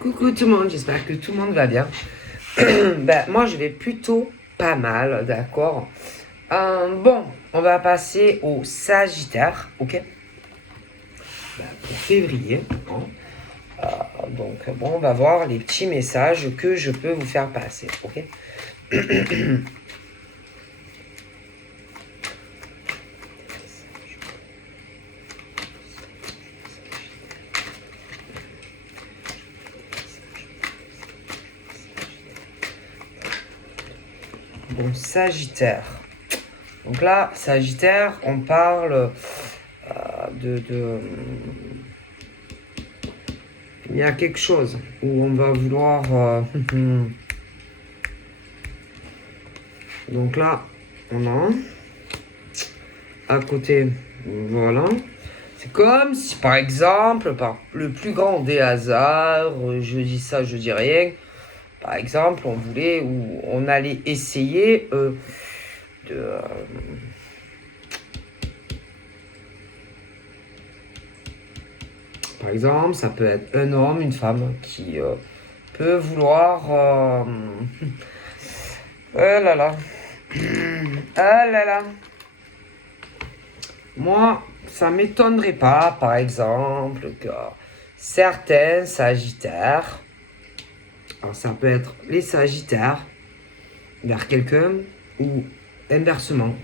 Coucou tout le monde, j'espère que tout le monde va bien. Moi je vais plutôt pas mal, d'accord. Bon, on va passer au Sagittaire, ok. Pour février. Hein. Donc bon, on va voir les petits messages que je peux vous faire passer, ok. Bon, Sagittaire. Donc là, Sagittaire, on parle il y a quelque chose où on va vouloir... Donc là, on a à côté, voilà. C'est comme si, par exemple, par le plus grand des hasards, je dis ça, je dis rien. Par exemple, on voulait ou on allait essayer de... par exemple, ça peut être un homme, une femme qui peut vouloir... oh là là. Ah là là. Moi, ça m'étonnerait pas, par exemple, que certains Sagittaires, alors ça peut être les Sagittaires vers quelqu'un ou inversement,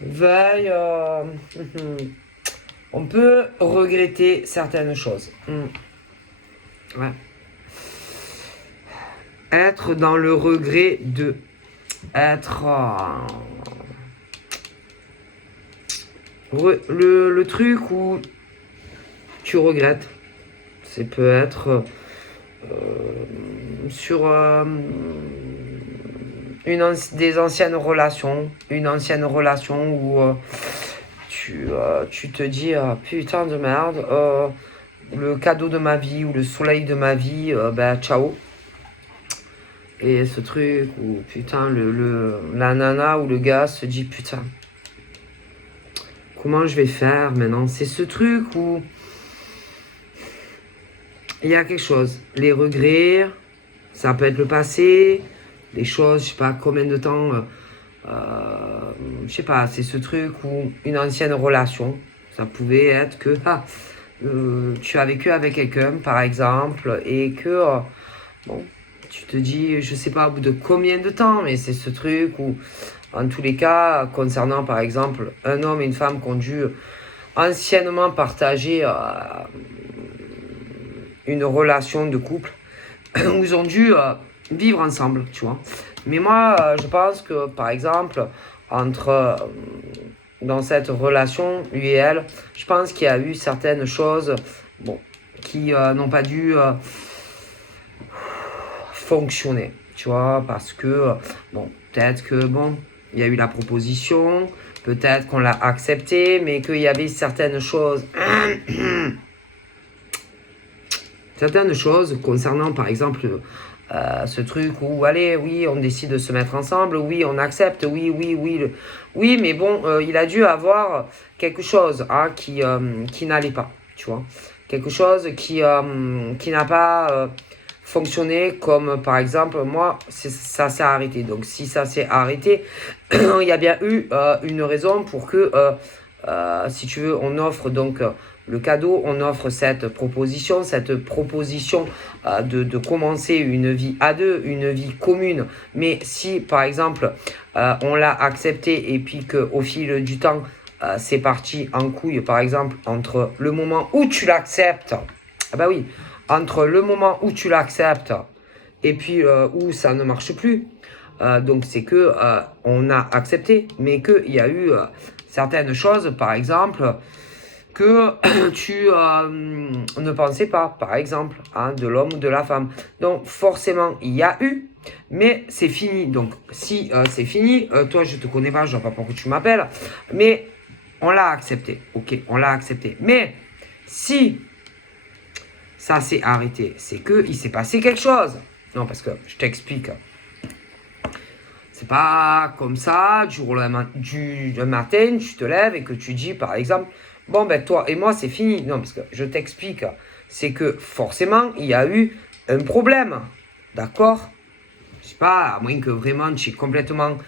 veuillent, on peut regretter certaines choses. Ouais. Être dans le regret de être le truc où tu regrettes. C'est peut être sur des anciennes relations, une ancienne relation où tu te dis putain de merde, le cadeau de ma vie ou le soleil de ma vie, ciao. Et ce truc où putain la nana ou le gars se dit putain, comment je vais faire maintenant? C'est ce truc où il y a quelque chose. Les regrets, ça peut être le passé, les choses, je sais pas combien de temps, je sais pas, c'est ce truc où une ancienne relation, ça pouvait être que tu as vécu avec quelqu'un par exemple et que bon, tu te dis, je sais pas au bout de combien de temps, mais c'est ce truc où en tous les cas, concernant par exemple un homme et une femme qui ont dû anciennement partager une relation de couple où ils ont dû vivre ensemble, tu vois. Mais moi, je pense que, par exemple, dans cette relation, lui et elle, je pense qu'il y a eu certaines choses qui n'ont pas dû fonctionner, tu vois, parce que, peut-être que, il y a eu la proposition, peut-être qu'on l'a accepté, mais qu'il y avait certaines choses... certaines choses concernant, par exemple, ce truc où, allez, oui, on décide de se mettre ensemble, oui, on accepte, oui, oui, mais bon, il a dû avoir quelque chose qui n'allait pas, tu vois. Quelque chose qui n'a pas fonctionné, comme, par exemple, moi, ça s'est arrêté. Donc, si ça s'est arrêté, il y a bien eu une raison pour que, si tu veux, on offre donc... le cadeau, on offre cette proposition de commencer une vie à deux, une vie commune. Mais si, par exemple, on l'a accepté et puis qu'au fil du temps, c'est parti en couille, par exemple, entre le moment où tu l'acceptes, entre le moment où tu l'acceptes et puis où ça ne marche plus, donc c'est que on a accepté, mais qu'il y a eu certaines choses, par exemple, que tu ne pensais pas, par exemple, de l'homme ou de la femme. Donc forcément, il y a eu, mais c'est fini. Donc si c'est fini, toi je te connais pas, je ne vois pas pourquoi tu m'appelles, mais on l'a accepté, ok, on l'a accepté. Mais si ça s'est arrêté, c'est qu'il s'est passé quelque chose. Non, parce que je t'explique. C'est pas comme ça, du matin, tu te lèves et que tu dis, par exemple, bon, toi et moi, c'est fini. Non, parce que je t'explique, c'est que forcément, il y a eu un problème. D'accord? Je sais pas, à moins que vraiment tu es complètement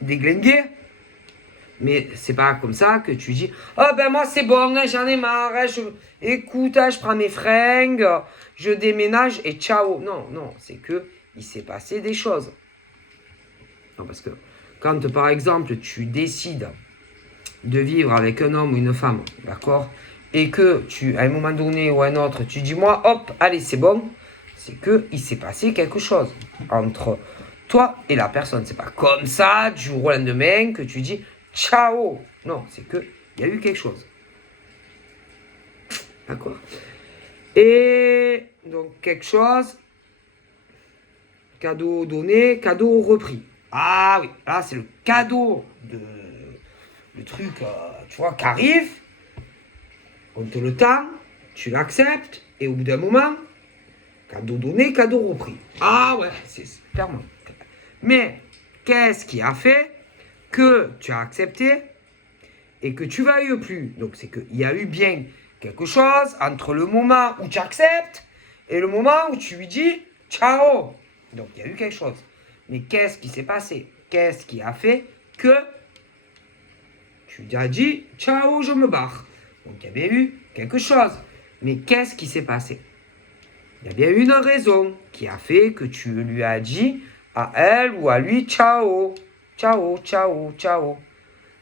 déglingué. Mais c'est pas comme ça que tu dis oh ben moi c'est bon, j'en ai marre, écoute, je prends mes fringues, je déménage et ciao. Non, non, c'est que il s'est passé des choses. Non, parce que quand par exemple tu décides de vivre avec un homme ou une femme, d'accord, et que tu, à un moment donné ou à un autre, tu dis moi hop, allez c'est bon, c'est que il s'est passé quelque chose entre toi et la personne. C'est pas comme ça du jour au lendemain que tu dis ciao. Non, c'est que il y a eu quelque chose. D'accord? Et donc quelque chose, cadeau donné, cadeau repris. Ah oui, là c'est le cadeau de le truc, tu vois, qui arrive, on te le tend, tu l'acceptes, et au bout d'un moment, cadeau donné, cadeau repris. Ah ouais, c'est clairement. Mais qu'est-ce qui a fait que tu as accepté et que tu vas y plus? Donc c'est qu'il y a eu bien quelque chose entre le moment où tu acceptes et le moment où tu lui dis ciao. Donc il y a eu quelque chose. Mais qu'est-ce qui s'est passé? Qu'est-ce qui a fait que tu as dit ciao, je me barre? Donc il y a bien eu quelque chose. Mais qu'est-ce qui s'est passé? Il y a bien eu une raison qui a fait que tu lui as dit à elle ou à lui ciao, ciao, ciao, ciao.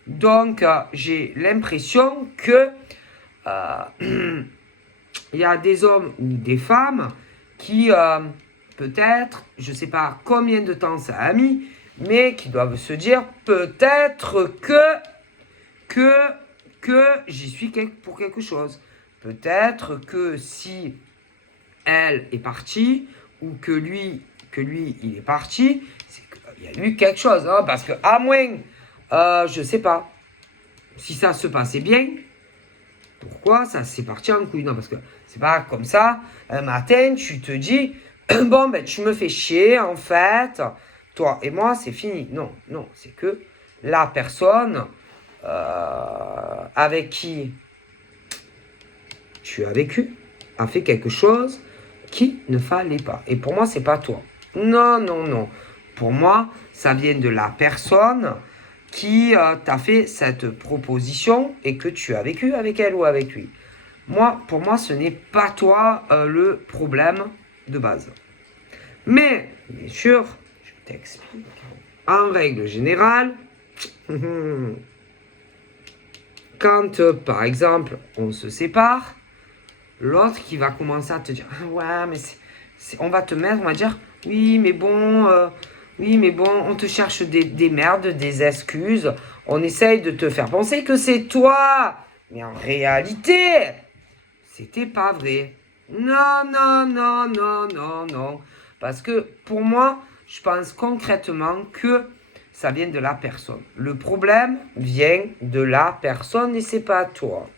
Donc j'ai l'impression que il y a des hommes ou des femmes qui peut-être, je ne sais pas combien de temps ça a mis, mais qui doivent se dire peut-être que j'y suis pour quelque chose. Peut-être que si elle est partie ou que lui il est parti, c'est qu'il y a eu quelque chose. Hein, parce que à moins, je sais pas, si ça se passait bien, pourquoi ça s'est parti en couille? Non, parce que c'est pas comme ça. Un matin, tu te dis, bon, ben tu me fais chier, en fait, toi et moi, c'est fini. Non, non, c'est que la personne avec qui tu as vécu a fait quelque chose qu'il ne fallait pas. Et pour moi, c'est pas toi. Non, non, non. Pour moi, ça vient de la personne qui t'a fait cette proposition et que tu as vécu avec elle ou avec lui. Moi, pour moi, ce n'est pas toi le problème de base. Mais, bien sûr, je t'explique. En règle générale, quand, par exemple, on se sépare, l'autre qui va commencer à te dire ah ouais, mais on va te mettre, on va dire oui, mais bon, on te cherche des merdes, des excuses. On essaye de te faire penser que c'est toi. Mais en réalité, c'était pas vrai. Non, non, non, non, non, non. Parce que pour moi, je pense concrètement que ça vient de la personne. Le problème vient de la personne et c'est pas toi.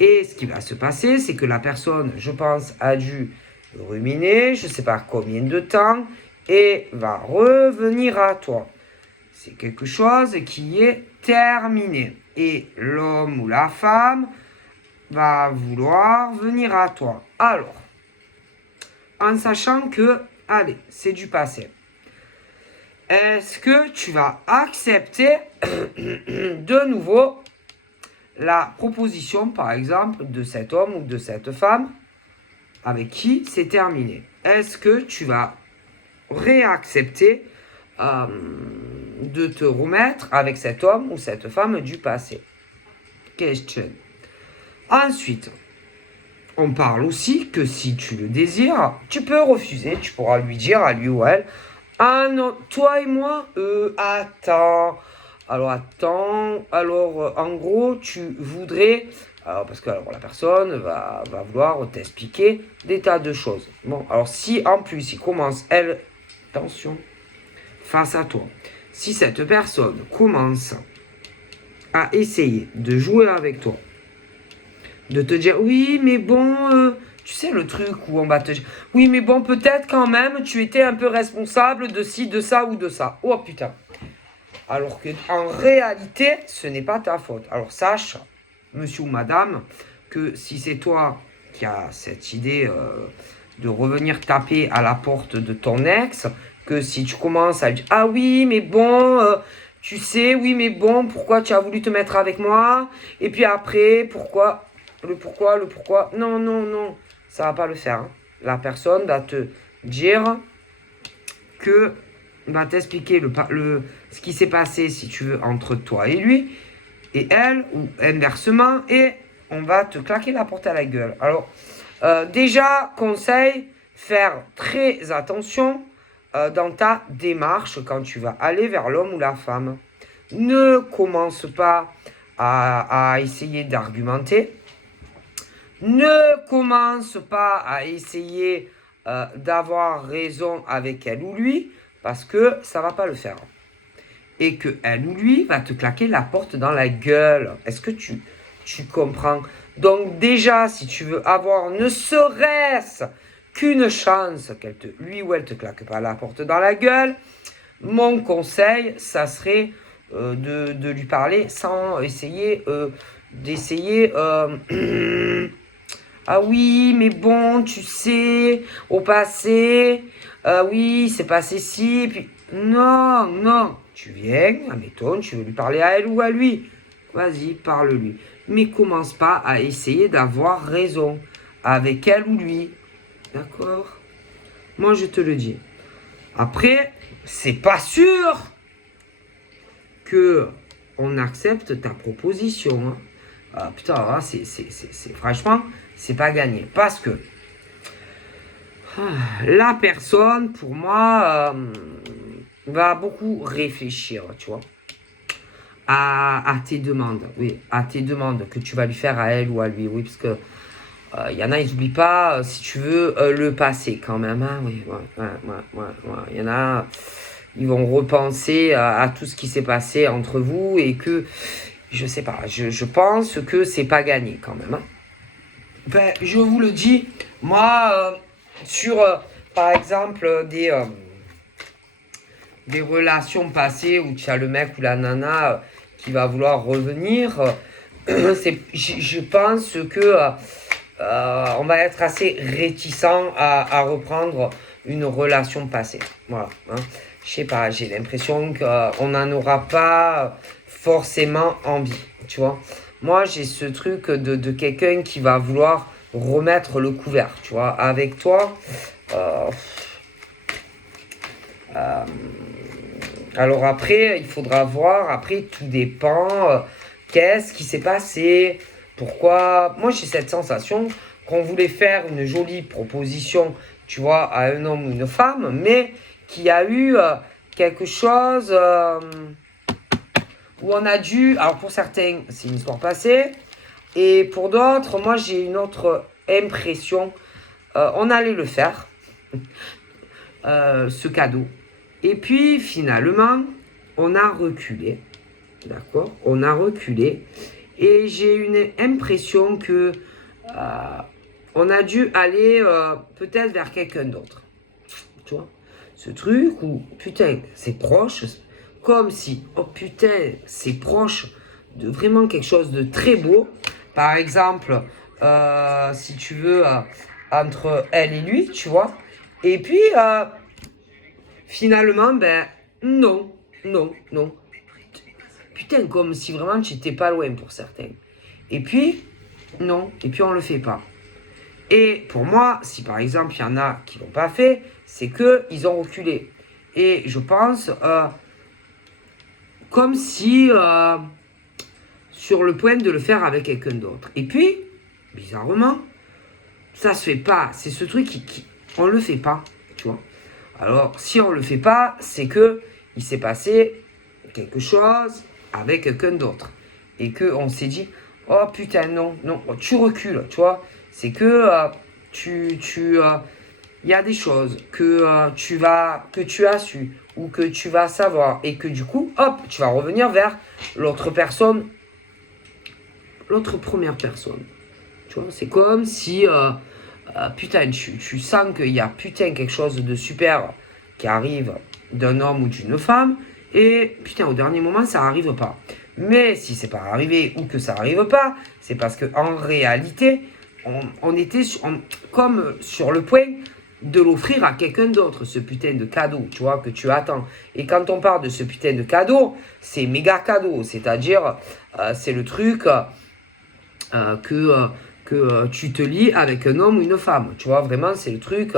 Et ce qui va se passer, c'est que la personne, je pense, a dû ruminer, je ne sais pas combien de temps, et va revenir à toi. C'est quelque chose qui est terminé. Et l'homme ou la femme va vouloir venir à toi. Alors, en sachant que, allez, c'est du passé. Est-ce que tu vas accepter de nouveau la proposition, par exemple, de cet homme ou de cette femme avec qui c'est terminé? Est-ce que tu vas réaccepter de te remettre avec cet homme ou cette femme du passé? Question. Ensuite, on parle aussi que si tu le désires, tu peux refuser, tu pourras lui dire à lui ou à elle ah non, toi et moi, attends. Alors attends, alors en gros, tu voudrais, alors parce que alors, la personne va vouloir t'expliquer des tas de choses. Bon, alors si en plus il commence, elle, attention, face à toi, si cette personne commence à essayer de jouer avec toi, de te dire oui, mais bon, tu sais le truc où on va te dire oui, mais bon, peut-être quand même, tu étais un peu responsable de ci, de ça ou de ça. Oh putain. Alors qu'en réalité, ce n'est pas ta faute. Alors sache, monsieur ou madame, que si c'est toi qui as cette idée de revenir taper à la porte de ton ex, que si tu commences à dire « Ah oui, mais bon, tu sais, oui, mais bon, pourquoi tu as voulu te mettre avec moi? Et puis après, pourquoi? Le pourquoi? Non, non, non, ça va pas le faire. Hein. La personne va te dire que, va t'expliquer ce qui s'est passé, si tu veux, entre toi et lui, et elle, ou inversement, et on va te claquer la porte à la gueule. Alors, déjà, conseil, faire très attention dans ta démarche quand tu vas aller vers l'homme ou la femme. Ne commence pas à essayer d'argumenter. Ne commence pas à essayer d'avoir raison avec elle ou lui, parce que ça va pas le faire. Et que elle ou lui va te claquer la porte dans la gueule. Est-ce que tu comprends? Donc déjà, si tu veux avoir ne serait-ce qu'une chance lui ou elle te claque pas la porte dans la gueule, mon conseil, ça serait de lui parler sans essayer d'essayer ah oui, mais bon, tu sais, au passé, oui, c'est passé ci, puis non, non, tu viens, admettons, tu veux lui parler à elle ou à lui, vas-y, parle-lui, mais commence pas à essayer d'avoir raison avec elle ou lui, d'accord? Moi, je te le dis. Après, c'est pas sûr que on accepte ta proposition. Hein. Putain, là, franchement, c'est pas gagné. Parce que la personne, pour moi, va beaucoup réfléchir, tu vois, à tes demandes. Oui, à tes demandes que tu vas lui faire à elle ou à lui. Oui, parce que il y en a, ils n'oublient pas, si tu veux, le passé quand même. Hein, oui, ouais. Il y en a, ils vont repenser à tout ce qui s'est passé entre vous et que, je sais pas, je pense que c'est pas gagné quand même. Hein. Ben, je vous le dis, moi, sur, par exemple, des relations passées où tu as le mec ou la nana qui va vouloir revenir, je pense que on va être assez réticent à reprendre une relation passée. Voilà. Hein. Je sais pas, j'ai l'impression qu'on n'en aura pas forcément envie, tu vois. Moi, j'ai ce truc de quelqu'un qui va vouloir remettre le couvert, tu vois, avec toi. Alors après, il faudra voir, après, tout dépend. Qu'est-ce qui s'est passé? Pourquoi? Moi, j'ai cette sensation qu'on voulait faire une jolie proposition, tu vois, à un homme ou une femme, mais qu'il y a eu quelque chose où on a dû... Alors, pour certains, c'est une histoire passée. Et pour d'autres, moi, j'ai une autre impression. On allait le faire, ce cadeau. Et puis, finalement, on a reculé. D'accord? On a reculé. Et j'ai une impression que on a dû aller peut-être vers quelqu'un d'autre. Tu vois? Ce truc où, putain, c'est proche. Comme si, oh putain, c'est proche de vraiment quelque chose de très beau. Par exemple, si tu veux, entre elle et lui, tu vois. Et puis, finalement, ben, non. Putain, comme si vraiment tu n'étais pas loin pour certains. Et puis, non. Et puis, on ne le fait pas. Et pour moi, si par exemple, il y en a qui ne l'ont pas fait, c'est qu'ils ont reculé. Et je pense, comme si, sur le point de le faire avec quelqu'un d'autre. Et puis, bizarrement, ça se fait pas. C'est ce truc on le fait pas, tu vois. Alors, si on le fait pas, c'est que il s'est passé quelque chose avec quelqu'un d'autre. Et qu'on s'est dit, oh putain, non, tu recules, tu vois. C'est que y a des choses que tu as su ou que tu vas savoir et que du coup, hop, tu vas revenir vers l'autre personne, l'autre première personne. Tu vois, c'est comme si, putain, tu sens qu'il y a putain quelque chose de super qui arrive d'un homme ou d'une femme et putain, au dernier moment, ça n'arrive pas. Mais si c'est pas arrivé ou que ça n'arrive pas, c'est parce que en réalité, on était comme sur le point de l'offrir à quelqu'un d'autre, ce putain de cadeau, tu vois, que tu attends. Et quand on parle de ce putain de cadeau, c'est méga cadeau, c'est-à-dire, c'est le truc que tu te lis avec un homme ou une femme, tu vois, vraiment, c'est le truc,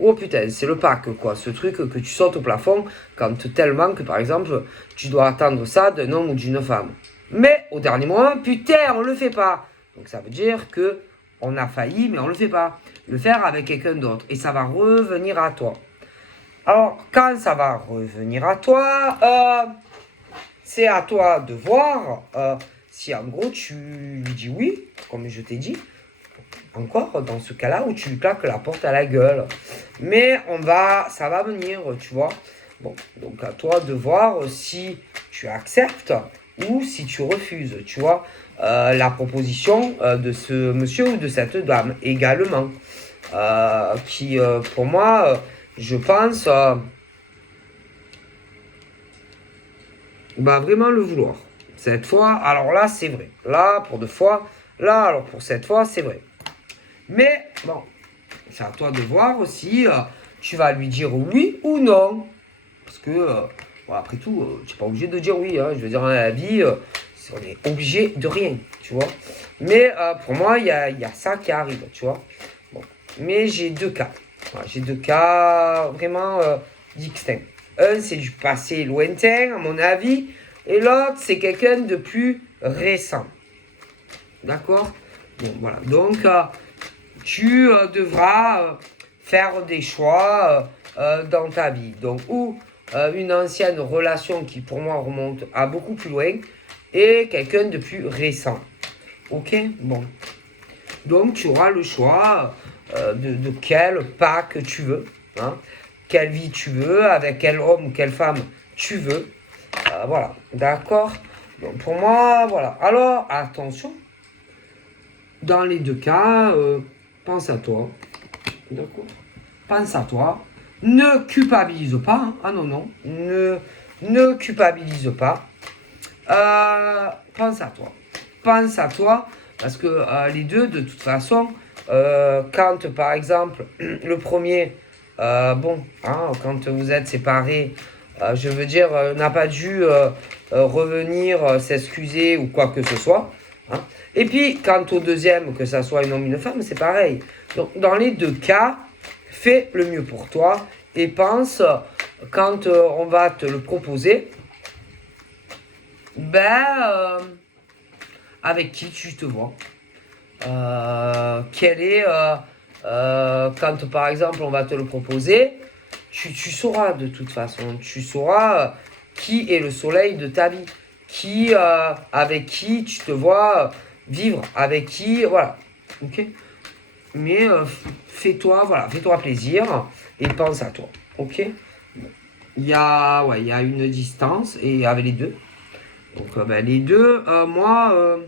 oh putain, c'est le pack, quoi, ce truc que tu sautes au plafond quand tellement que, par exemple, tu dois attendre ça d'un homme ou d'une femme. Mais, au dernier moment, putain, on le fait pas. Donc, ça veut dire que on a failli, mais on le fait pas. Le faire avec quelqu'un d'autre. Et ça va revenir à toi. Alors, quand ça va revenir à toi, c'est à toi de voir si en gros tu lui dis oui, comme je t'ai dit. Encore dans ce cas-là où tu lui claques la porte à la gueule. Mais ça va venir, tu vois. Bon, donc à toi de voir si tu acceptes ou si tu refuses, tu vois, la proposition de ce monsieur ou de cette dame également. Qui, pour moi, je pense, va vraiment le vouloir. Cette fois, alors là, c'est vrai. Là, pour 2 fois. Là, alors pour cette fois, c'est vrai. Mais, bon, c'est à toi de voir aussi. Tu vas lui dire oui ou non. Parce que, bon, après tout, tu n'es pas obligé de dire oui. Hein. Je veux dire, dans la vie, on est obligé de rien, tu vois. Mais pour moi, il y a ça qui arrive, tu vois. Bon. Mais j'ai 2 cas. Voilà, j'ai 2 cas vraiment distincts. Un, c'est du passé lointain, à mon avis. Et l'autre, c'est quelqu'un de plus récent. D'accord? Bon, voilà. Donc, tu devras faire des choix dans ta vie. Donc, ou une ancienne relation qui, pour moi, remonte à beaucoup plus loin, et quelqu'un de plus récent. Ok? Bon. Donc, tu auras le choix de quel pack tu veux. Hein? Quelle vie tu veux, avec quel homme ou quelle femme tu veux. Voilà. D'accord? Donc, pour moi, voilà. Alors, attention. Dans les 2 cas, pense à toi. D'accord? Pense à toi. Ne culpabilise pas. Hein. Ah non, non. Ne culpabilise pas. Pense à toi. Pense à toi. Parce que les deux, de toute façon, quand par exemple, le premier, bon, hein, quand vous êtes séparés, je veux dire, n'a pas dû revenir s'excuser ou quoi que ce soit. Hein. Et puis, quant au deuxième, que ça soit un homme ou une femme, c'est pareil. Donc, dans les 2 cas, fais le mieux pour toi et pense, quand on va te le proposer, ben, avec qui tu te vois. Quel est, quand par exemple on va te le proposer, tu sauras de toute façon, tu sauras qui est le soleil de ta vie, avec qui tu te vois vivre, avec qui, voilà, ok. Mais fais-toi plaisir et pense à toi, ok. Il y a une distance et avec les deux. Donc les deux, moi,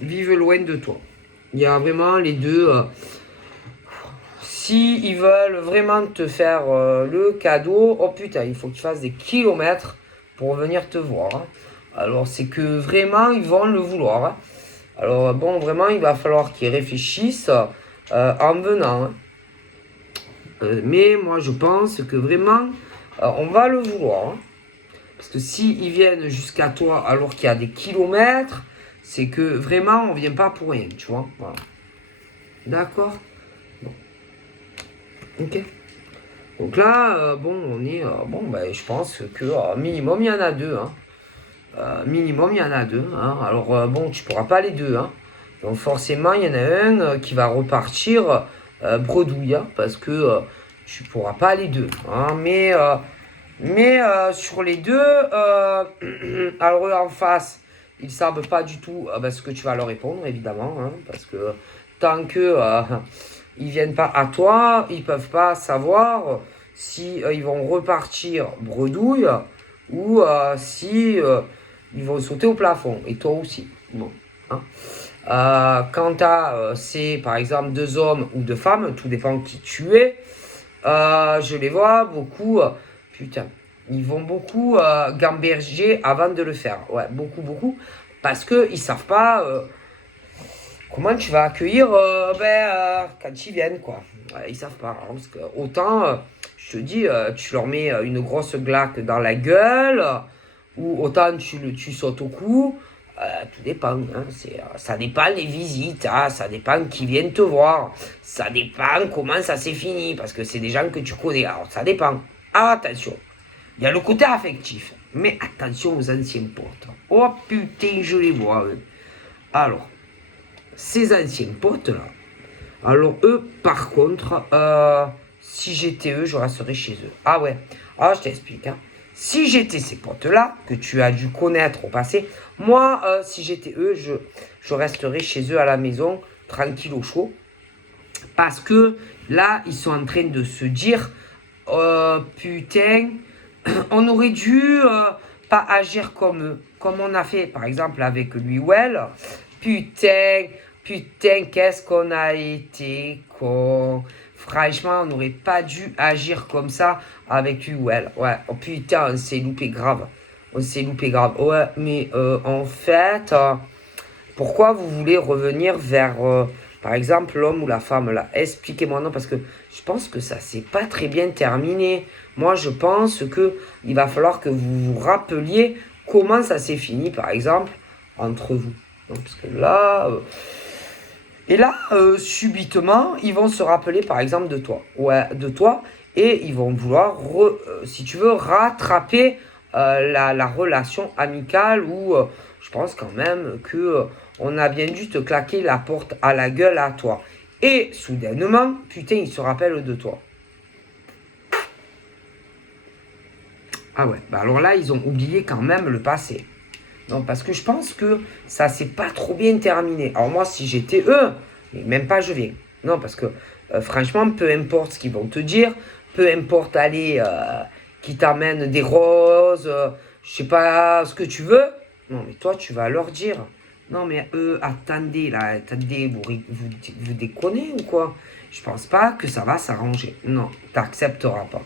vivent loin de toi. Il y a vraiment les deux. Si ils veulent vraiment te faire le cadeau, oh putain, il faut que tu fasses des kilomètres pour venir te voir. Hein. Alors c'est que vraiment ils vont le vouloir. Hein. Alors bon, vraiment il va falloir qu'ils réfléchissent en venant. Hein. Mais moi je pense que vraiment on va le vouloir. Hein. Parce que s'ils viennent jusqu'à toi alors qu'il y a des kilomètres, c'est que vraiment on vient pas pour rien, tu vois. Voilà. D'accord. Bon. Ok. Donc là, bon, on est. Bon, ben, je pense que minimum il y en a 2. Hein. Minimum il y en a 2. Hein. Alors bon, tu pourras pas les 2. Hein. Donc forcément, il y en a un qui va repartir bredouille. Hein, parce que tu pourras pas les 2. Hein. Mais sur les 2, alors eux en face, ils ne savent pas du tout ce que tu vas leur répondre, évidemment. Hein, parce que tant que ils viennent pas à toi, ils peuvent pas savoir si ils vont repartir bredouille ou si ils vont sauter au plafond. Et toi aussi. Bon. Hein. Quant à c'est par exemple 2 hommes ou 2 femmes, tout dépend qui tu es. Je les vois beaucoup, putain, ils vont beaucoup gamberger avant de le faire. Ouais, beaucoup, parce qu'ils savent pas comment tu vas accueillir quand ils viennent, quoi. Ouais, ils savent pas. Hein, parce que autant, je te dis, tu leur mets une grosse glaque dans la gueule, ou autant tu sautes au cou. Tout dépend. Hein, ça dépend les visites, hein, ça dépend qui viennent te voir. Ça dépend comment ça s'est fini, parce que c'est des gens que tu connais. Alors, ça dépend. Ah, attention. Il y a le côté affectif. Mais attention aux anciens potes. Oh putain, je les vois, eux. Alors, ces anciens potes-là, alors eux, par contre, si j'étais eux, je resterais chez eux. Ah ouais, je t'explique. Hein. Si j'étais ces potes-là, que tu as dû connaître au passé, moi, si j'étais eux, je resterais chez eux à la maison, tranquille au chaud. Parce que là, ils sont en train de se dire, putain, on aurait dû pas agir comme eux. Comme on a fait, par exemple, avec lui ou elle. Putain, qu'est-ce qu'on a été con. Franchement, on n'aurait pas dû agir comme ça avec lui ou elle. Ouais, oh putain, on s'est loupé grave. Ouais, mais en fait, pourquoi vous voulez revenir vers, par exemple, l'homme ou la femme là? Expliquez-moi, non, parce que je pense que ça s'est pas très bien terminé. Moi, je pense que il va falloir que vous vous rappeliez comment ça s'est fini, par exemple, entre vous. Donc, parce que là, et là, subitement, ils vont se rappeler, par exemple, de toi. Ouais, de toi. Et ils vont vouloir, si tu veux, rattraper la relation amicale où je pense quand même que on a bien dû te claquer la porte à la gueule à toi. Et soudainement, putain, ils se rappellent de toi. Ah ouais, bah alors là, ils ont oublié quand même le passé. Non, parce que je pense que ça s'est pas trop bien terminé. Alors moi, si j'étais eux, mais même pas je viens. Non, parce que franchement, peu importe ce qu'ils vont te dire, peu importe aller, qui t'amènent des roses, je sais pas ce que tu veux. Non, mais toi, tu vas leur dire. Non, mais eux, attendez, là, attendez, vous déconnez ou quoi? Je pense pas que ça va s'arranger. Non, t'accepteras pas.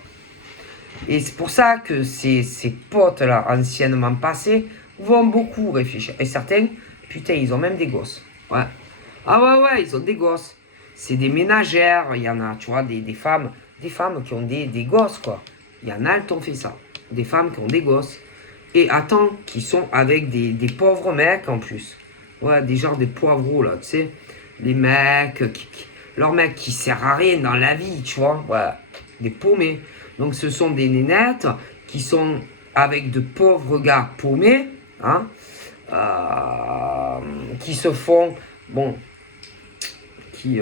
Et c'est pour ça que ces potes-là, anciennement passés, vont beaucoup réfléchir. Et certains, putain, ils ont même des gosses. Ouais. Ah ouais, ils ont des gosses. C'est des ménagères, il y en a, tu vois, des femmes qui ont des gosses, quoi. Il y en a, elles t'ont fait ça. Des femmes qui ont des gosses. Et attends, qui sont avec des pauvres mecs en plus. Ouais, des genres des poivreaux, là, tu sais. Les mecs, leurs mecs qui servent à rien dans la vie, tu vois. Ouais, des paumés. Donc ce sont des nénettes qui sont avec de pauvres gars paumés, hein, qui se font, bon, qui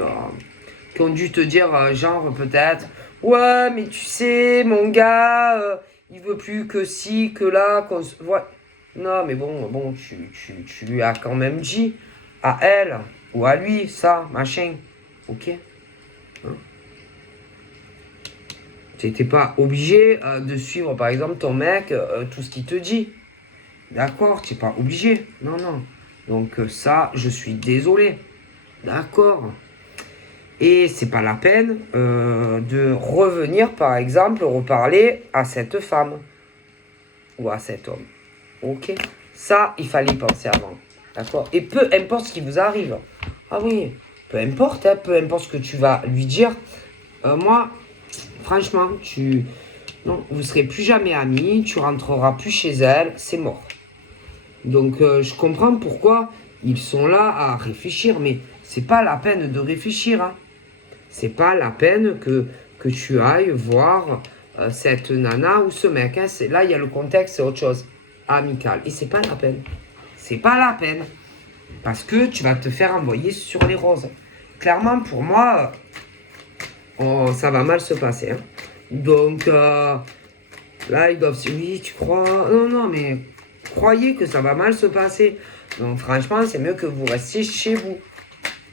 ont dû te dire, genre peut-être, ouais, mais tu sais, mon gars, il veut plus que ci, que là, qu'on se voit. Non, mais bon, tu lui as quand même dit à elle ou à lui, ça, machin, ok, hein. Tu n'es pas obligé de suivre, par exemple, ton mec, tout ce qu'il te dit. D'accord, tu n'es pas obligé. Non. Donc ça, je suis désolé. D'accord. Et c'est pas la peine de revenir, par exemple, reparler à cette femme ou à cet homme. Ok. Ça, il fallait y penser avant. D'accord. Et peu importe ce qui vous arrive. Ah oui, peu importe, hein, peu importe ce que tu vas lui dire. Moi, franchement, non, vous ne serez plus jamais amis, tu rentreras plus chez elle, c'est mort. Donc je comprends pourquoi ils sont là à réfléchir, mais c'est pas la peine de réfléchir. Hein. C'est pas la peine que tu ailles voir cette nana ou ce mec. Hein. Là, il y a le contexte, c'est autre chose. Amical. Et c'est pas la peine. C'est pas la peine. Parce que tu vas te faire envoyer sur les roses. Clairement, pour moi, ça va mal se passer. Hein. Donc, là, ils doivent se dire, oui, tu crois? Non, mais croyez que ça va mal se passer. Donc, franchement, c'est mieux que vous restiez chez vous.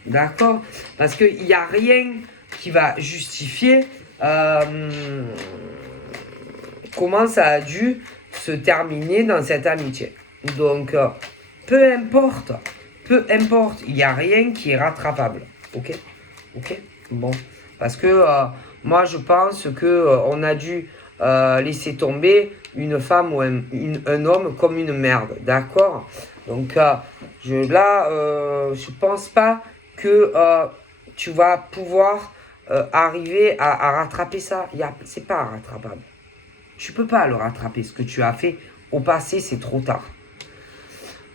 D'accord? Parce qu'il n'y a rien qui va justifier comment ça a dû se terminer dans cette amitié. Donc, peu importe, il n'y a rien qui est rattrapable. Ok? Bon. Parce que moi, je pense que on a dû laisser tomber une femme ou un homme comme une merde. D'accord? Donc, je pense pas que tu vas pouvoir arriver à rattraper ça. C'est pas rattrapable. Tu peux pas le rattraper. Ce que tu as fait au passé, c'est trop tard.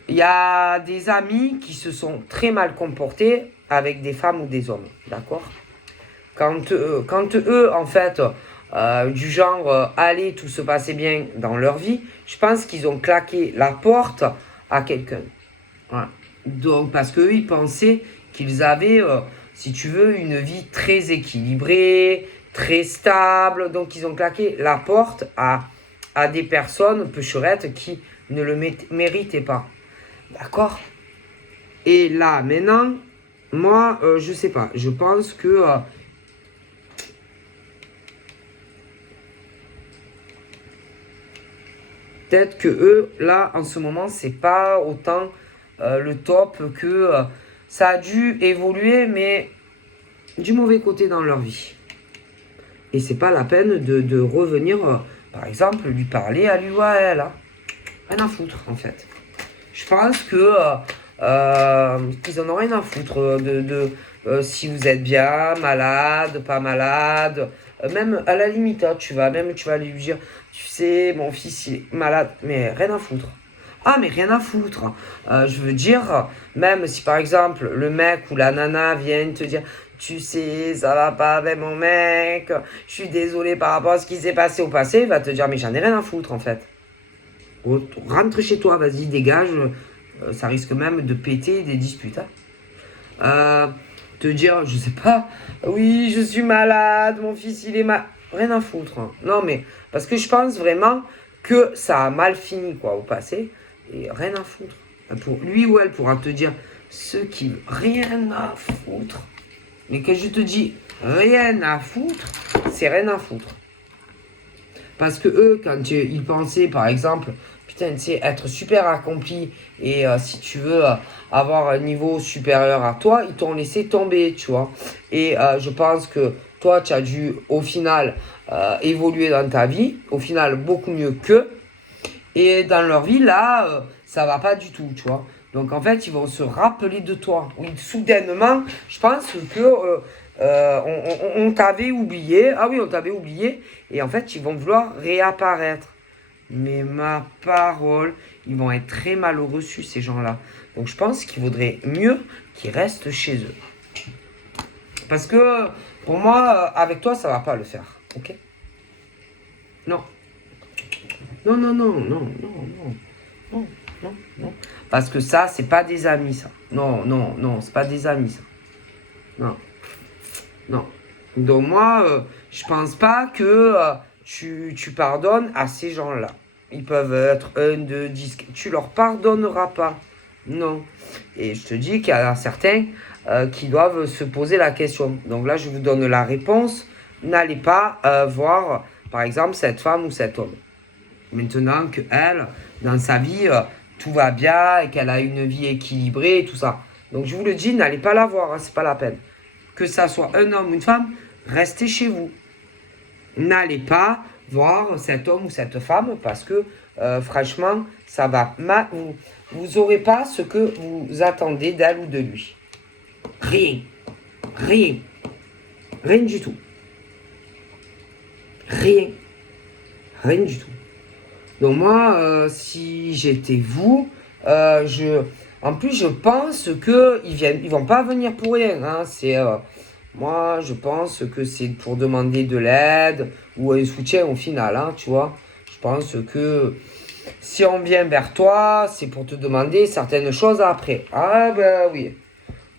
Il y a des amis qui se sont très mal comportés avec des femmes ou des hommes. D'accord? Quand eux, en fait, du genre, allez, tout se passait bien dans leur vie, je pense qu'ils ont claqué la porte à quelqu'un. Voilà. Donc, parce qu'eux, ils pensaient qu'ils avaient, si tu veux, une vie très équilibrée, très stable. Donc, ils ont claqué la porte à des personnes peucherettes qui ne le méritaient pas. D'accord? Et là, maintenant, moi, je sais pas. Je pense que peut-être que eux, là, en ce moment, c'est pas autant le top que ça a dû évoluer, mais du mauvais côté dans leur vie. Et c'est pas la peine de revenir, par exemple, lui parler à lui ou à elle. Hein. Rien à foutre, en fait. Je pense que qu'ils en ont rien à foutre si vous êtes bien, malade, pas malade. Même à la limite, hein, tu vas lui dire, tu sais, mon fils il est malade, mais rien à foutre. Ah, mais rien à foutre. Je veux dire, même si par exemple le mec ou la nana viennent te dire, tu sais, ça va pas avec mon mec, je suis désolé par rapport à ce qui s'est passé au passé, il va te dire, mais j'en ai rien à foutre en fait. Rentre chez toi, vas-y, dégage. Ça risque même de péter des disputes. Hein. Te dire, je sais pas, oui, je suis malade, mon fils il est malade. Rien à foutre. Hein. Non, mais parce que je pense vraiment que ça a mal fini quoi au passé. Et rien à foutre. Pour lui ou elle pourra te dire ce qui rien à foutre. Mais que je te dis rien à foutre, c'est rien à foutre. Parce que eux, quand ils pensaient, par exemple, putain, tu sais, être super accompli et si tu veux avoir un niveau supérieur à toi, ils t'ont laissé tomber, tu vois. Et je pense que toi, tu as dû, au final, évoluer dans ta vie, au final, beaucoup mieux qu'eux. Et dans leur vie, là, ça va pas du tout, tu vois. Donc, en fait, ils vont se rappeler de toi. Oui, soudainement, je pense que on t'avait oublié. Ah oui, on t'avait oublié. Et en fait, ils vont vouloir réapparaître. Mais ma parole, ils vont être très mal reçus, ces gens-là. Donc, je pense qu'il vaudrait mieux qu'ils restent chez eux. Parce que, pour moi, avec toi, ça va pas le faire. Ok? Non. Non, non, non, non, non, non. Non, non, non. Parce que ça, c'est pas des amis, ça. Non, non, non, c'est pas des amis, ça. Non, non. Donc moi, je pense pas que tu pardonnes à ces gens-là. Ils peuvent être 1, 2, 10. Tu leur pardonneras pas. Non. Et je te dis qu'il y en a certains qui doivent se poser la question. Donc là, je vous donne la réponse. N'allez pas voir, par exemple, cette femme ou cet homme. Maintenant qu'elle, dans sa vie, tout va bien et qu'elle a une vie équilibrée et tout ça. Donc je vous le dis, n'allez pas la voir, hein, c'est pas la peine. Que ça soit un homme ou une femme, restez chez vous. N'allez pas voir cet homme ou cette femme parce que franchement, ça va mal. Vous n'aurez pas ce que vous attendez d'elle ou de lui. Rien. Rien. Rien du tout. Rien. Rien du tout. Donc moi, si j'étais vous, en plus je pense que ils vont pas venir pour rien. Hein. Moi, je pense que c'est pour demander de l'aide ou un soutien au final, hein, tu vois. Je pense que si on vient vers toi, c'est pour te demander certaines choses après. Ah ben oui.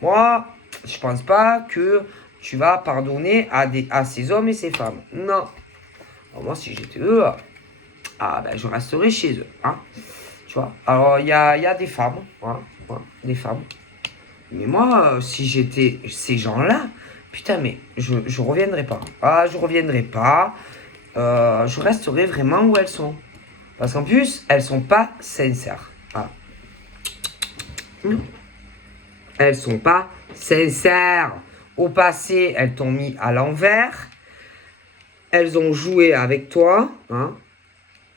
Moi, je pense pas que tu vas pardonner à ces hommes et ces femmes. Non. Alors, moi, si j'étais eux, ah ben je resterai chez eux. Hein. Tu vois. Alors, il y a des femmes. Hein, des femmes. Mais moi, si j'étais ces gens-là, putain, mais je reviendrai pas. Ah, je reviendrai pas. Je resterai vraiment où elles sont. Parce qu'en plus, elles sont pas sincères. Ah. Non. Elles sont pas sincères. Au passé, elles t'ont mis à l'envers. Elles ont joué avec toi. Hein.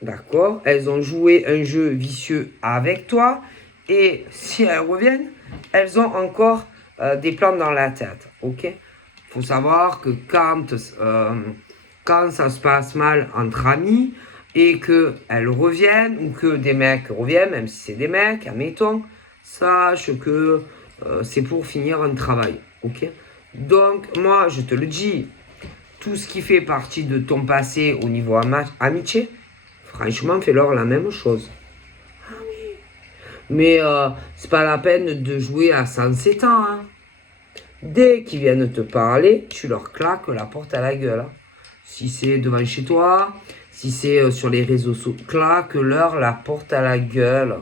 D'accord? Elles ont joué un jeu vicieux avec toi. Et si elles reviennent, elles ont encore des plans dans la tête, ok? Faut savoir que quand ça se passe mal entre amis et qu'elles reviennent ou que des mecs reviennent, même si c'est des mecs, admettons, sache que c'est pour finir un travail, ok? Donc, moi, je te le dis, tout ce qui fait partie de ton passé au niveau amitié, franchement, fais-leur la même chose. Mais c'est pas la peine de jouer à 107 ans. Hein. Dès qu'ils viennent te parler, tu leur claques la porte à la gueule. Hein. Si c'est devant chez toi, si c'est sur les réseaux sociaux, claque-leur la porte à la gueule.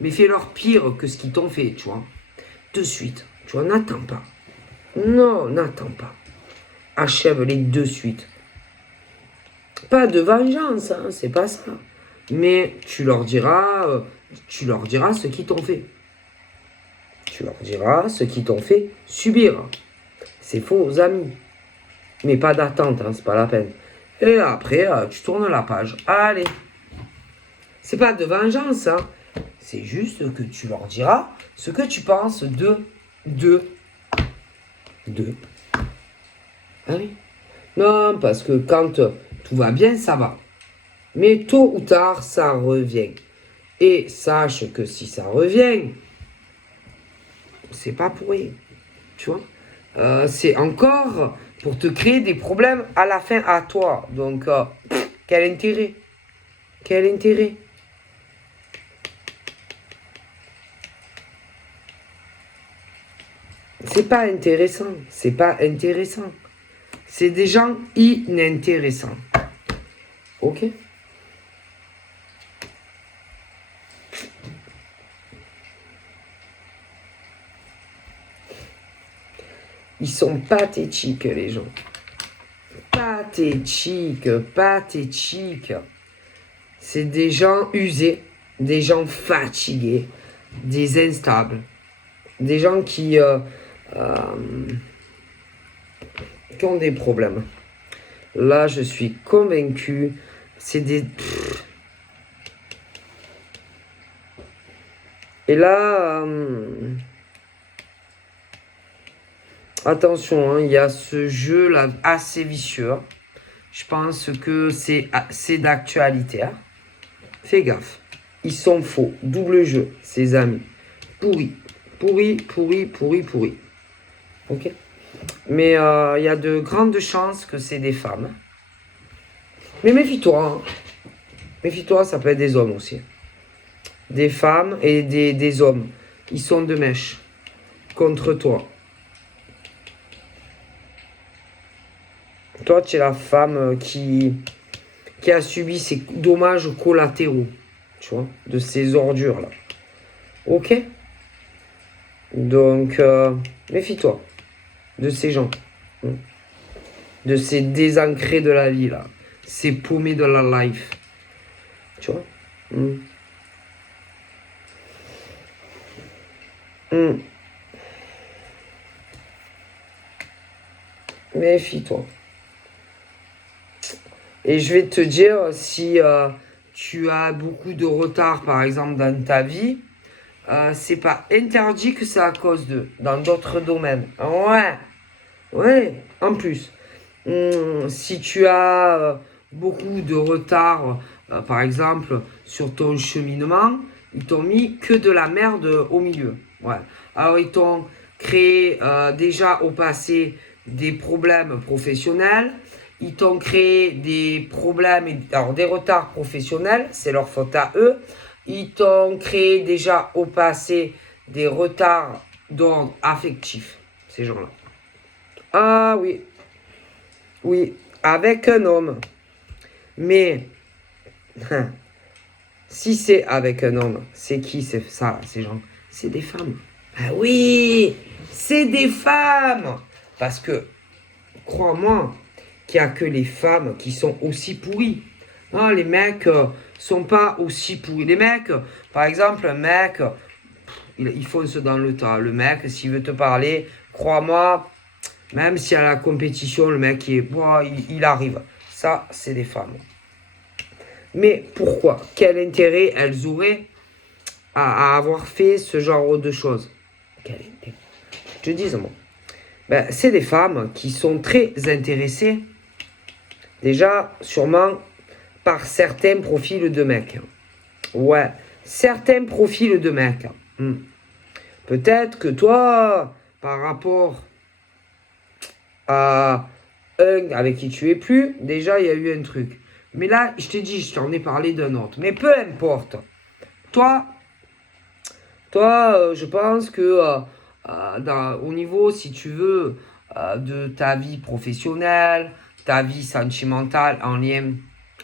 Mais fais-leur pire que ce qu'ils t'ont fait, tu vois. De suite, tu vois, n'attends pas. Non, n'attends pas. Achève-les de suite. Pas de vengeance, hein, c'est pas ça. Mais tu leur diras ce qu'ils t'ont fait. Tu leur diras ce qu'ils t'ont fait subir. C'est faux amis. Mais pas d'attente, hein, c'est pas la peine. Et après, tu tournes la page. Allez. C'est pas de vengeance, hein. C'est juste que tu leur diras ce que tu penses de. Allez. Non, parce que quand tout va bien, ça va. Mais tôt ou tard, ça revient. Et sache que si ça revient, c'est pas pour rien. Tu vois, c'est encore pour te créer des problèmes à la fin à toi. Donc, quel intérêt? Quel intérêt? C'est pas intéressant. C'est pas intéressant. C'est des gens inintéressants. Ok? Ils sont pathétiques, les gens. Pathétiques, pathétiques. C'est des gens usés, des gens fatigués, des instables, des gens qui ont des problèmes. Là, je suis convaincu, c'est des... Et là... attention, hein, il y a ce jeu là assez vicieux. Hein. Je pense que c'est d'actualité. Hein. Fais gaffe. Ils sont faux. Double jeu, ces amis. Pourri. Pourri, pourri, pourri, pourri. Ok. Mais il y a de grandes chances que c'est des femmes. Mais méfie-toi. Hein. Méfie-toi, ça peut être des hommes aussi. Des femmes et des hommes. Ils sont de mèche. Contre toi. Toi, tu es la femme qui a subi ces dommages collatéraux, tu vois, de ces ordures-là. Ok? Donc, méfie-toi de ces gens. De ces désancrés de la vie, là. Ces paumés de la life. Tu vois? Méfie-toi. Et je vais te dire, si tu as beaucoup de retard, par exemple, dans ta vie, c'est pas interdit que c'est à cause d'eux, dans d'autres domaines. Ouais, en plus. Si tu as beaucoup de retard, par exemple, sur ton cheminement, ils t'ont mis que de la merde au milieu. Ouais. Alors, ils t'ont créé déjà au passé des problèmes professionnels. Ils t'ont créé des problèmes, alors des retards professionnels, c'est leur faute à eux. Ils t'ont créé déjà au passé des retards d'ordre affectif, ces gens-là. Ah oui, oui, avec un homme. Mais, si c'est avec un homme, c'est qui c'est ça, ces gens? C'est des femmes. Ah oui, c'est des femmes. Parce que, crois-moi, qu'il n'y a que les femmes qui sont aussi pourries. Non, les mecs sont pas aussi pourris. Les mecs, par exemple, un mec, il fonce dans le tas. Le mec, s'il veut te parler, crois-moi, même si à la compétition, le mec, il arrive. Ça, c'est des femmes. Mais pourquoi? Quel intérêt elles auraient à avoir fait ce genre de choses? Quel intérêt? te dise, moi. Ben, c'est des femmes qui sont très intéressées, déjà, sûrement, par certains profils de mecs. Ouais, certains profils de mecs. Peut-être que toi, par rapport à un avec qui tu es plus, déjà, il y a eu un truc. Mais là, je t'ai dit, je t'en ai parlé d'un autre. Mais peu importe. Toi, je pense que au niveau, si tu veux, de ta vie professionnelle, ta vie sentimentale en lien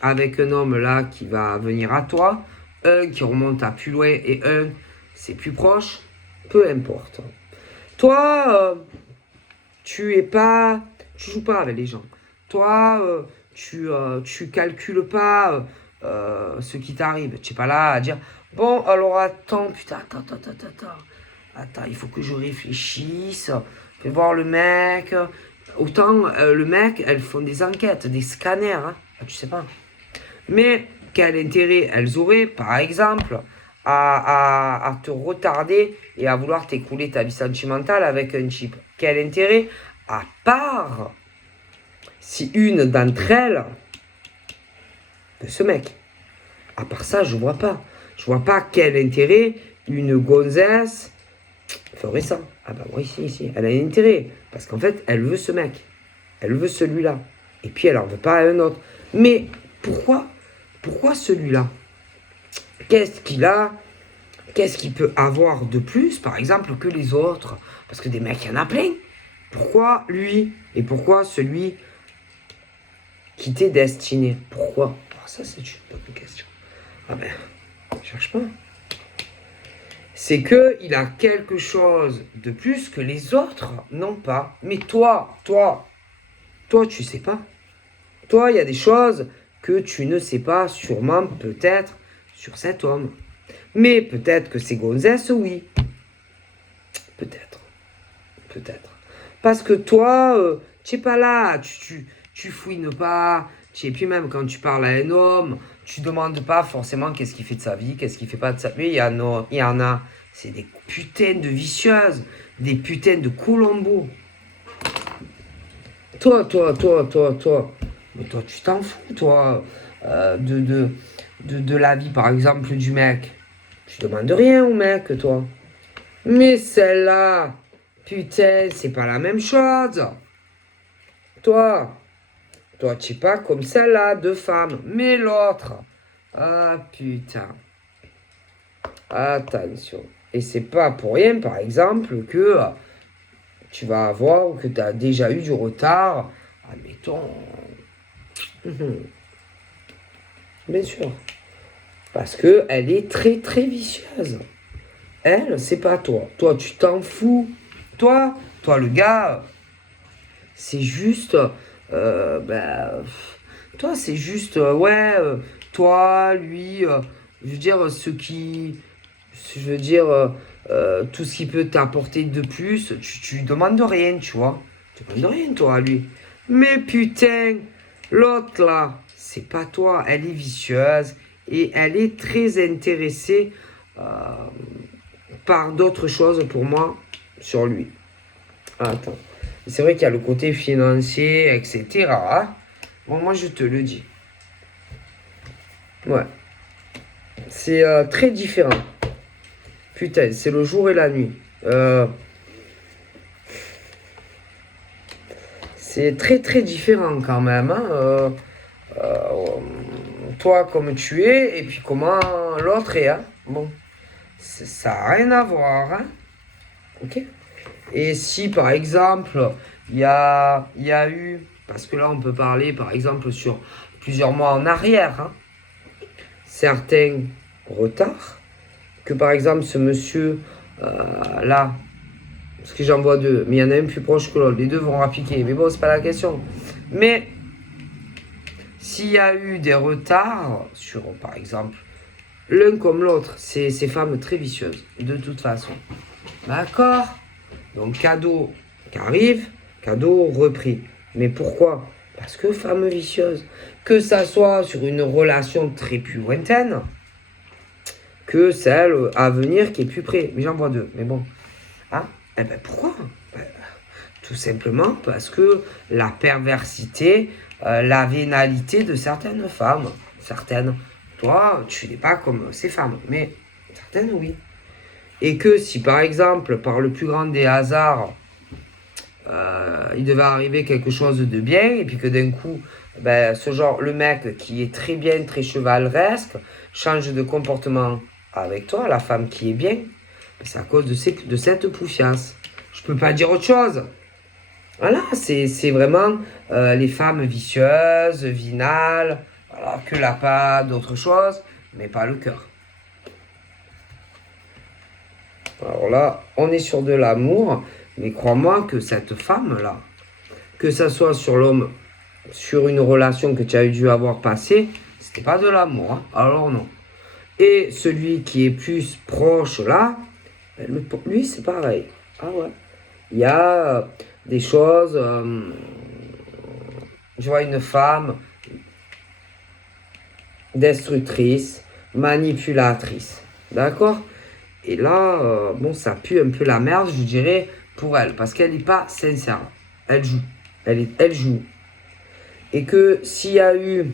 avec un homme là qui va venir à toi, un qui remonte à plus loin et un c'est plus proche, peu importe. Toi, tu joues pas avec les gens. Toi, tu calcules pas ce qui t'arrive. Tu n'es pas là à dire, bon, alors attends, putain, attends, il faut que je réfléchisse. Fais voir le mec. Autant le mec, elles font des enquêtes, des scanners, hein. Tu sais pas. Mais quel intérêt elles auraient, par exemple, à te retarder et à vouloir t'écouler ta vie sentimentale avec un type? Quel intérêt? À part si une d'entre elles de ce mec. À part ça, je vois pas. Je vois pas quel intérêt une gonzesse ferait ça. Ah bah moi ici, elle a un intérêt. Parce qu'en fait, elle veut ce mec. Elle veut celui-là. Et puis elle en veut pas un autre. Mais pourquoi celui-là? Qu'est-ce qu'il a? Qu'est-ce qu'il peut avoir de plus, par exemple, que les autres? Parce que des mecs, il y en a plein. Pourquoi lui? Et pourquoi celui qui t'est destiné? Pourquoi? Ça, c'est une bonne question. Ah ben, cherche pas. C'est qu'il a quelque chose de plus que les autres n'ont pas. Mais toi, tu sais pas. Toi, il y a des choses que tu ne sais pas, sûrement, peut-être, sur cet homme. Mais peut-être que c'est gonzesse, oui. Peut-être. Parce que toi, tu n'es pas là, tu fouines pas. Et puis même quand tu parles à un homme, tu demandes pas forcément qu'est-ce qu'il fait de sa vie, qu'est-ce qu'il fait pas de sa vie. Il y en a, c'est des putains de vicieuses, des putains de colombos. Toi. Mais toi, tu t'en fous, toi, de la vie, par exemple, du mec. Tu demandes rien au mec, toi. Mais celle-là, putain, c'est pas la même chose. Toi, tu es pas comme celle-là, de femme. Mais l'autre, ah putain. Attention. Et c'est pas pour rien, par exemple, que tu vas avoir ou que tu as déjà eu du retard. Admettons. Bien sûr. Parce qu'elle est très, très vicieuse. Elle, c'est pas toi. Toi, tu t'en fous. Toi, le gars, c'est juste... toi, c'est juste... toi, lui... je veux dire, tout ce qui peut t'apporter de plus, tu demandes rien, tu vois. Tu demandes rien, toi, à lui. Mais putain, l'autre, là, c'est pas toi. Elle est vicieuse et elle est très intéressée par d'autres choses pour moi sur lui. Attends. C'est vrai qu'il y a le côté financier, etc. Hein. Bon, moi, je te le dis. Ouais. C'est très différent. Putain, c'est le jour et la nuit. C'est très, très différent quand même. Hein. Toi, comme tu es, et puis comment l'autre est. Hein. Bon. Ça n'a rien à voir. Hein. Ok. Et si, par exemple, il y a eu... Parce que là, on peut parler, par exemple, sur plusieurs mois en arrière. Hein, certains retards. Que, par exemple, ce monsieur, là... Parce que j'en vois deux. Mais il y en a un plus proche que l'autre. Les deux vont appliquer. Mais bon, c'est pas la question. Mais... S'il y a eu des retards sur, par exemple... L'un comme l'autre, c'est ces femmes très vicieuses. De toute façon. D'accord? Donc, cadeau qui arrive, cadeau repris. Mais pourquoi? Parce que femme vicieuse. Que ça soit sur une relation très plus lointaine, que celle à venir qui est plus près. Mais j'en vois deux. Mais bon. Ah, eh ben pourquoi? Tout simplement parce que la perversité, la vénalité de certaines femmes, certaines, toi, tu n'es pas comme ces femmes, mais certaines, oui. Et que si par exemple, par le plus grand des hasards, il devait arriver quelque chose de bien, et puis que d'un coup, ben, ce genre, le mec qui est très bien, très chevaleresque, change de comportement avec toi, la femme qui est bien, c'est à cause de cette poufiasse. Je peux pas dire autre chose. Voilà, c'est vraiment les femmes vicieuses, vinales, voilà, que la pas d'autre chose, mais pas le cœur. Alors là, on est sur de l'amour, mais crois-moi que cette femme-là, que ça soit sur l'homme, sur une relation que tu as dû avoir passée, c'était pas de l'amour, hein. Alors non. Et celui qui est plus proche là, lui c'est pareil. Ah ouais. Il y a des choses, je vois une femme destructrice, manipulatrice. D'accord? Et là, bon, ça pue un peu la merde, je dirais, pour elle, parce qu'elle n'est pas sincère. Elle joue. Elle joue. Et que s'il y a eu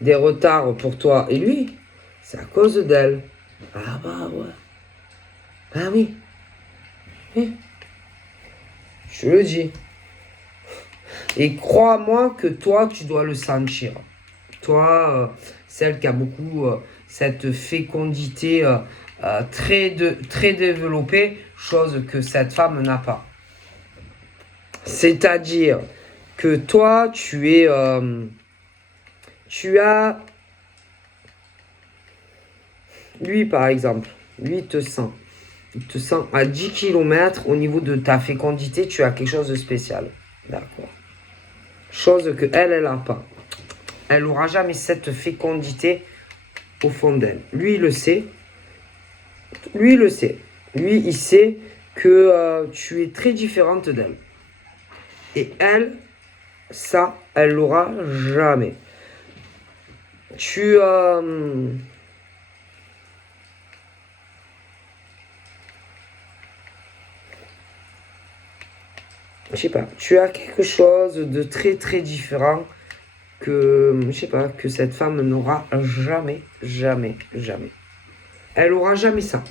des retards pour toi et lui, c'est à cause d'elle. Ah bah ouais. Ah oui. Oui. Je le dis. Et crois-moi que toi, tu dois le sentir. Toi, celle qui a beaucoup cette fécondité très développée, chose que cette femme n'a pas. C'est-à-dire que toi, tu as, lui par exemple, lui il te sent à 10 km au niveau de ta fécondité, tu as quelque chose de spécial. D'accord. Chose que elle n'a pas. Elle n'aura jamais cette fécondité au fond d'elle. Lui, il le sait. Lui, il le sait. Lui, il sait que tu es très différente d'elle. Et elle, ça, elle l'aura jamais. Tu je sais pas, tu as quelque chose de très différent que, je sais pas, que cette femme n'aura jamais. Elle aura jamais ça.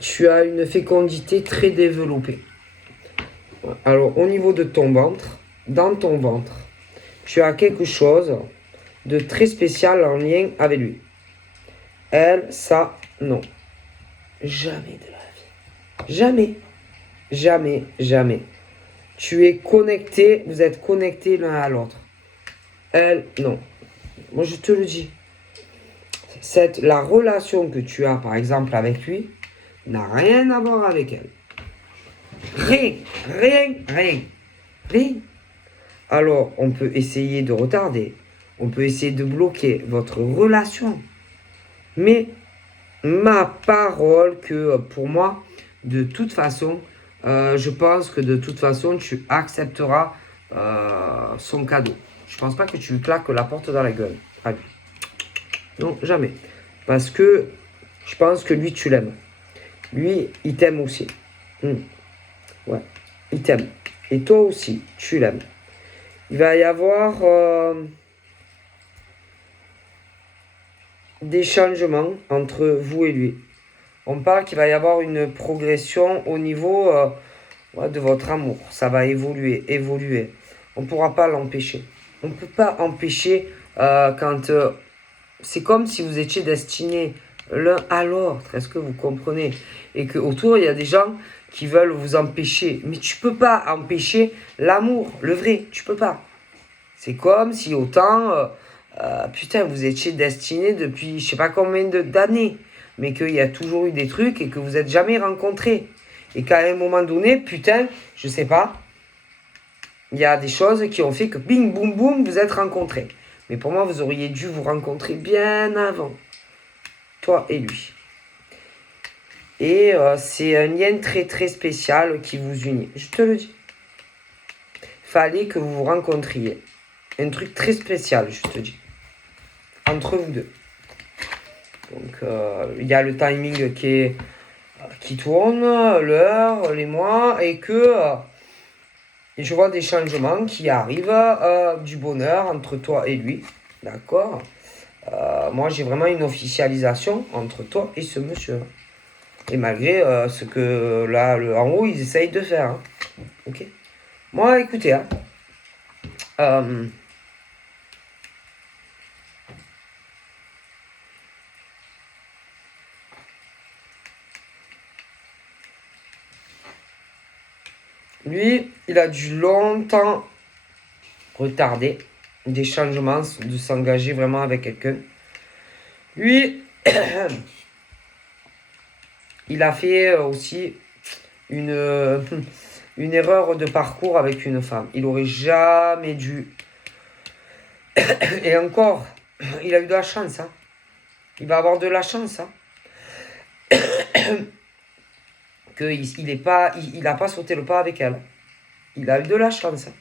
Tu as une fécondité très développée. Alors, au niveau de ton ventre, dans ton ventre, tu as quelque chose de très spécial en lien avec lui. Elle, ça, non. Jamais de la vie. Jamais. Tu es connecté, vous êtes connectés l'un à l'autre. Elle, non. Moi, je te le dis. La relation que tu as, par exemple, avec lui, n'a rien à voir avec elle. Rien. Alors, on peut essayer de retarder. On peut essayer de bloquer votre relation. Mais ma parole que pour moi, de toute façon, je pense que de toute façon, tu accepteras son cadeau. Je pense pas que tu lui claques la porte dans la gueule. Allez. Non, jamais. Parce que je pense que lui, tu l'aimes. Lui, il t'aime aussi. Ouais, il t'aime. Et toi aussi, tu l'aimes. Il va y avoir des changements entre vous et lui. On parle qu'il va y avoir une progression au niveau de votre amour. Ça va évoluer. On ne pourra pas l'empêcher. On ne peut pas empêcher quand... c'est comme si vous étiez destinés l'un à l'autre. Est-ce que vous comprenez? Et qu'autour, il y a des gens qui veulent vous empêcher. Mais tu peux pas empêcher l'amour, le vrai. Tu peux pas. C'est comme si autant... putain, vous étiez destinés depuis je sais pas combien d'années. Mais qu'il y a toujours eu des trucs et que vous n'êtes jamais rencontrés. Et qu'à un moment donné, putain, je sais pas, il y a des choses qui ont fait que bing, boum, boum, vous êtes rencontrés. Mais pour moi, vous auriez dû vous rencontrer bien avant. Toi et lui. Et c'est un lien très spécial qui vous unit. Je te le dis. Fallait que vous vous rencontriez. Un truc très spécial, je te dis. Entre vous deux. Donc, il y a le timing qui tourne, l'heure, les mois, et que Et je vois des changements qui arrivent, du bonheur entre toi et lui. D'accord? Moi, j'ai vraiment une officialisation entre toi et ce monsieur. Et malgré ce que là, en haut, ils essayent de faire. Hein. Ok? Moi, écoutez, hein, euh, lui, il a dû longtemps retarder des changements, de s'engager vraiment avec quelqu'un. Lui, il a fait aussi une, une erreur de parcours avec une femme. Il aurait jamais dû. Et encore, il a eu de la chance. Hein. Il va avoir de la chance. Hein. Il n'a pas sauté le pas avec elle. Il a eu de la chance. Hein.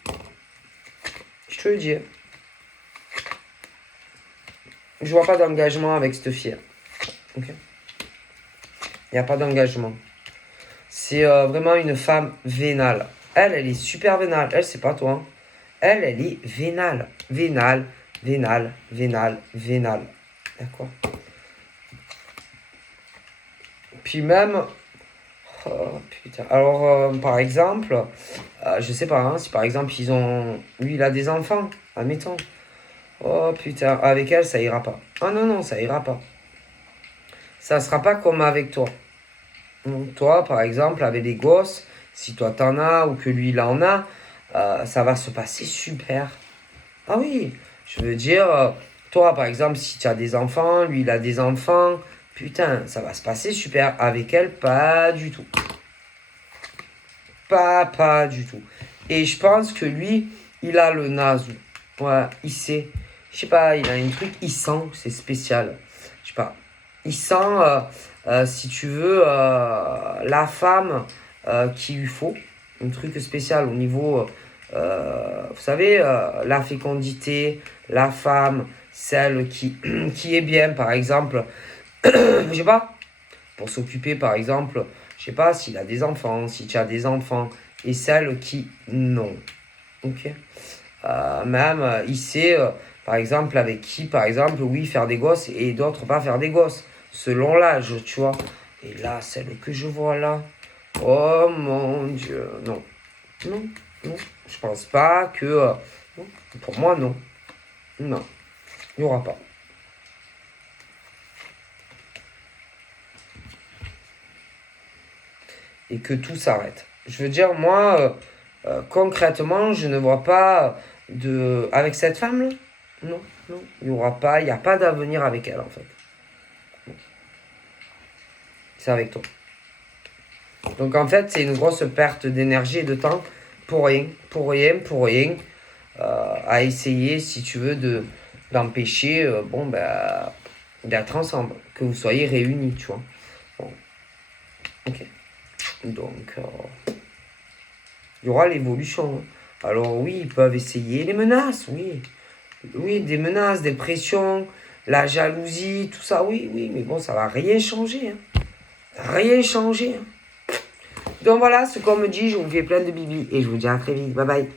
Je te le dis. Je vois pas d'engagement avec cette fille. Ok. Il n'y a pas d'engagement. C'est vraiment une femme vénale. Elle est super vénale. Elle, c'est pas toi. Hein. Elle est vénale. Vénale, vénale, vénale, vénale. D'accord. Puis même... Oh, putain. Alors, par exemple, je sais pas, hein, si par exemple, lui, il a des enfants, admettons. Oh, putain, avec elle, ça ira pas. Ah non, non, ça ira pas. Ça sera pas comme avec toi. Donc, toi, par exemple, avec des gosses, si toi t'en as ou que lui, il en a, ça va se passer super. Ah oui, je veux dire, toi, par exemple, si tu as des enfants, lui, il a des enfants, putain, ça va se passer super. Avec elle, pas du tout. Pas du tout. Et je pense que lui, il a le naze. Ouais, il sait. Je sais pas, il a un truc, il sent, c'est spécial. Je sais pas. Il sent, si tu veux, la femme qu'il lui faut. Un truc spécial au niveau, vous savez, la fécondité, la femme, celle qui est bien, par exemple. Je sais pas, pour s'occuper, par exemple, je sais pas, s'il a des enfants, si tu as des enfants, et celles qui non. Ok. Même, il sait, par exemple, avec qui, par exemple, oui, faire des gosses et d'autres pas faire des gosses, selon l'âge, tu vois. Et là, celle que je vois là, oh mon Dieu, non. Non, non, je pense pas que... non. Pour moi, non. Non, il n'y aura pas. Et que tout s'arrête. Je veux dire, moi, concrètement, je ne vois pas de... Avec cette femme-là, non, non, il n'y aura pas, il n'y a pas d'avenir avec elle, en fait. C'est avec toi. Donc, en fait, c'est une grosse perte d'énergie et de temps pour rien, pour rien, pour rien, à essayer, si tu veux, d'empêcher, bon, ben, d'être ensemble, que vous soyez réunis, tu vois. Bon, ok. Donc, il y aura l'évolution. Hein. Alors oui, ils peuvent essayer les menaces, oui. Oui, des menaces, des pressions, la jalousie, tout ça, oui, oui, mais bon, ça va rien changer. Hein. Rien changer. Hein. Donc voilà, ce qu'on me dit, je vous fais plein de bibi et je vous dis à très vite. Bye bye.